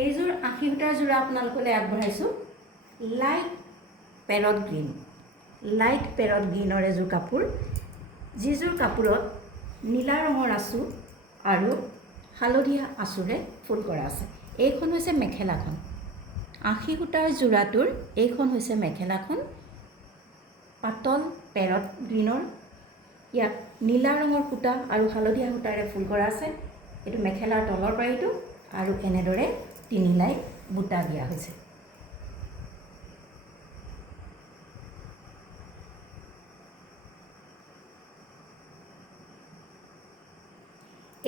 এইযোৰ 80 সূতাৰ যোৰা আপোনালোকলৈ আগবঢ়াইছোঁ light parrot green. Light parrot গ্ৰীণৰ এযোৰ কাপোৰ, যিযোৰ কাপোৰত নীলা ৰঙৰ আঁচু আৰু হালধীয়া আঁচুৰে ফুল কৰা আছে। এইখন হৈছে মেখেলাখন। 80 সূতাৰ যোৰাটোৰ এইখন হৈছে মেখেলাখন, পাতল পেৰট গ্ৰীণৰ। ইয়াত নীলা ৰঙৰ সূতা আৰু হালধীয়া সূতাৰে ফুল কৰা আছে। এইটো মেখেলাৰ তলৰ পাৰিটো আৰু এনেদৰে 3 লাইন বুটা দিয়া হৈছে।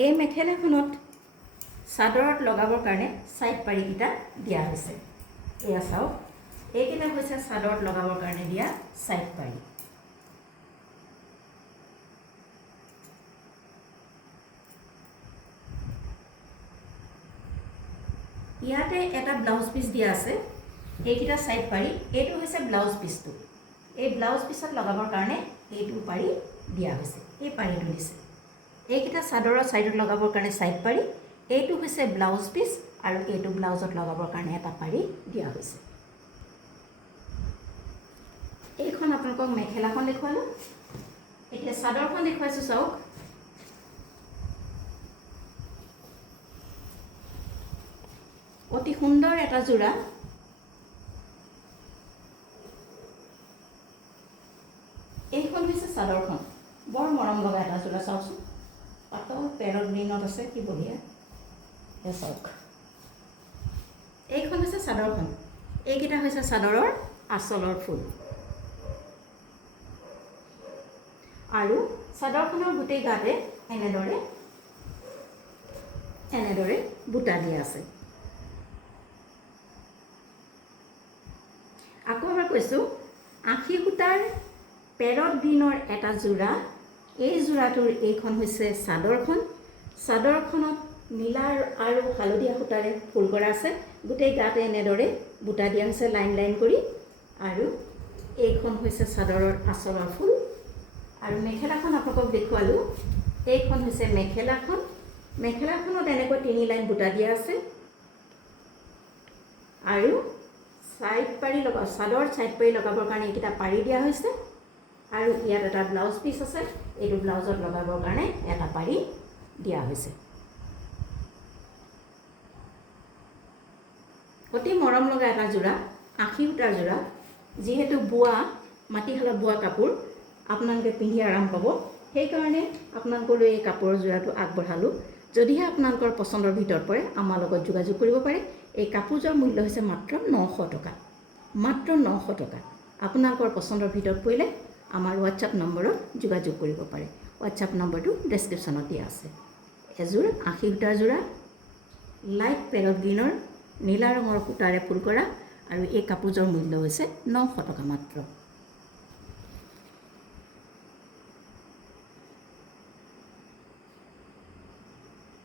এই মেখেলাখনত চাদৰত লগাবৰ কাৰণে সাইড পাৰিকেইটা দিয়া হৈছে। এয়া চাওক, এইকেইটা হৈছে চাদৰত লগাবৰ কাৰণে দিয়া সাইড পাৰি। ইয়াতে এটা ব্লাউজ পিচ দিয়া আছে। এইকেইটা সাইড পাৰি, এইটো হৈছে ব্লাউজ পিচটো। এই ব্লাউজ পিচত লগাবৰ কাৰণে এইটো পাৰি দিয়া হৈছে, এই পাৰিটো দিছে। এইকেইটা চাদৰৰ সাইডত লগাবৰ কাৰণে সাইড পাৰি, এইটো হৈছে ব্লাউজ পিচ আৰু এইটো ব্লাউজত লগাবৰ কাৰণে এটা পাৰি দিয়া হৈছে। এইখন আপোনালোকক মেখেলাখন দেখুৱালোঁ। এতিয়া চাদৰখন দেখুৱাইছোঁ চাওক। অতি সুন্দৰ এটা যোৰা। এইখন হৈছে চাদৰখন, বৰ মৰম লগা এটা যোৰা। চাওকচোন, পাতল পেৰট গ্ৰীণত আছে, কি বঢ়িয়া। এই চাওক, এইখন হৈছে চাদৰখন। এইকেইটা হৈছে চাদৰৰ আঁচলৰ ফুল। আৰু চাদৰখনৰ গোটেই গাতে এনেদৰে বুটা দিয়া আছে। আকৌ এবাৰ কৈছোঁ, 80 সূতাৰ পেৰট গ্ৰীণৰ এটা যোৰা। এই যোৰাটোৰ এইখন হৈছে চাদৰখন। চাদৰখনত নীলা আৰু হালধীয়া সূতাৰে ফুল কৰা আছে। গোটেই গাতে এনেদৰে বুটা দিয়া হৈছে লাইন লাইন কৰি। আৰু এইখন হৈছে চাদৰৰ আঁচলৰ ফুল। আৰু মেখেলাখন আপোনালোকক দেখুৱালোঁ। এইখন হৈছে মেখেলাখন। মেখেলাখনত এনেকৈ 3 লাইন বুটা দিয়া আছে। আৰু সাইড পাৰি চাদৰ সাইড পাৰি লগাবৰ কাৰণে এইকেইটা পাৰি দিয়া হৈছে। আৰু ইয়াত এটা ব্লাউজ পিচ আছে, এইটো ব্লাউজত লগাবৰ কাৰণে এটা পাৰি দিয়া হৈছে। অতি মৰম লগা এটা যোৰা, 80 সূতাৰ যোৰা। যিহেতু বোৱা, মাটিশালত বোৱা কাপোৰ, আপোনালোকে পিন্ধি আৰাম পাব, সেইকাৰণে আপোনালোকলৈ এই কাপোৰৰ যোৰাটো আগবঢ়ালোঁ। যদিহে আপোনালোকৰ পচন্দৰ ভিতৰত পৰে, আমাৰ লগত যোগাযোগ কৰিব পাৰে। এই কাপোৰযোৰ মূল্য হৈছে মাত্ৰ 900 টকা। মাত্ৰ 900 টকা। আপোনালোকৰ পচন্দৰ ভিতৰত পৰিলে আমাৰ হোৱাটছআপ নম্বৰত যোগাযোগ কৰিব পাৰে। হোৱাটছআপ নম্বৰটো ডেছক্ৰিপশ্যনত দিয়া আছে। এযোৰ 80 সূতাৰ যোৰা, লাইট পেৰট গ্ৰীণৰ নীলা ৰঙৰ সূতাৰে ফুল কৰা, আৰু এই কাপোৰযোৰ মূল্য হৈছে 900 টকা মাত্ৰ।